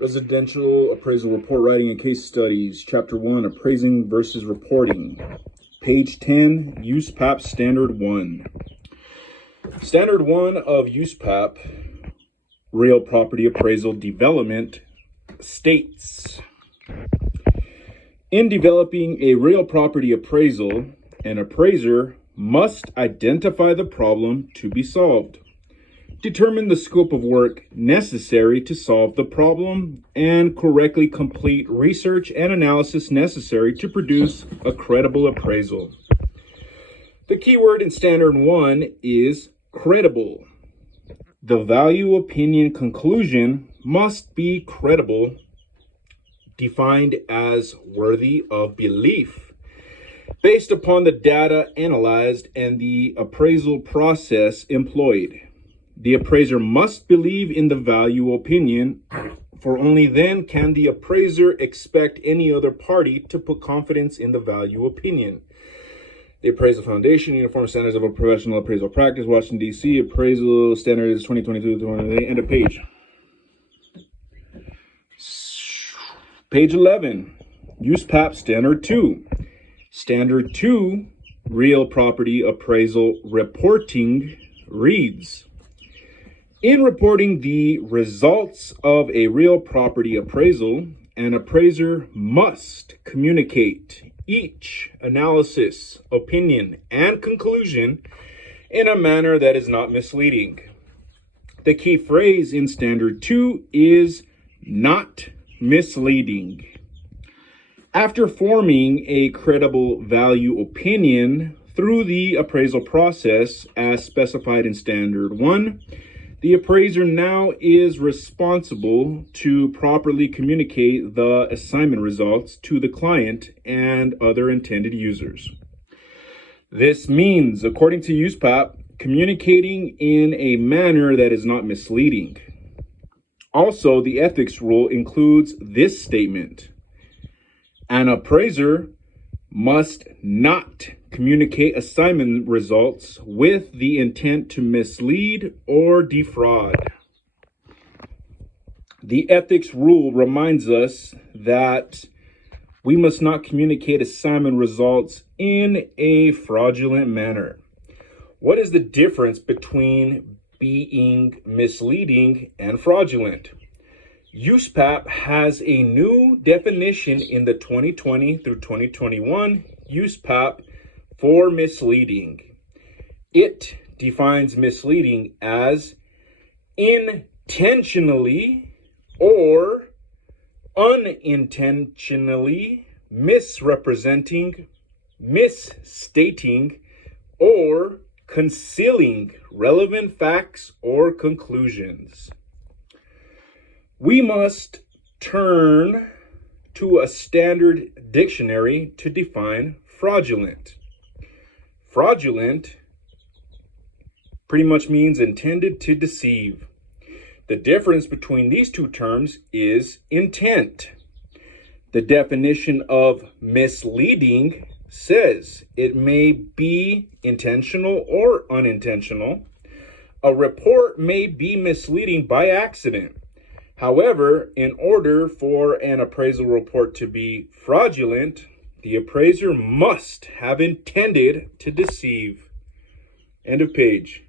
Residential Appraisal Report Writing and Case Studies, Chapter 1, Appraising versus Reporting. Page 10, USPAP Standard 1. Standard 1 of USPAP, Real Property Appraisal Development, states, in developing a real property appraisal, an appraiser must identify the problem to be solved, determine the scope of work necessary to solve the problem, and correctly complete research and analysis necessary to produce a credible appraisal. The key word in Standard 1 is credible. The value opinion conclusion must be credible, defined as worthy of belief, based upon the data analyzed and the appraisal process employed. The appraiser must believe in the value opinion, for only then can the appraiser expect any other party to put confidence in the value opinion. The Appraisal Foundation, Uniform Standards of a Professional Appraisal Practice, Washington, D.C., Appraisal Standards 2022-2028, end of page. Page 11, USPAP Standard 2. Standard 2, Real Property Appraisal Reporting, reads, in reporting the results of a real property appraisal, an appraiser must communicate each analysis, opinion, and conclusion in a manner that is not misleading. The key phrase in Standard 2 is not misleading. After forming a credible value opinion through the appraisal process as specified in Standard 1, the appraiser now is responsible to properly communicate the assignment results to the client and other intended users. This means, according to USPAP, communicating in a manner that is not misleading. Also, the ethics rule includes this statement: an appraiser must not communicate assignment results with the intent to mislead or defraud. The ethics rule reminds us that we must not communicate assignment results in a fraudulent manner. What is the difference between being misleading and fraudulent? USPAP has a new definition in the 2020 through 2021 USPAP for misleading. It defines misleading as intentionally or unintentionally misrepresenting, misstating, or concealing relevant facts or conclusions. We must turn to a standard dictionary to define fraudulent. Fraudulent pretty much means intended to deceive. The difference between these two terms is intent. The definition of misleading says it may be intentional or unintentional. A report may be misleading by accident. However, in order for an appraisal report to be fraudulent, the appraiser must have intended to deceive. End of page.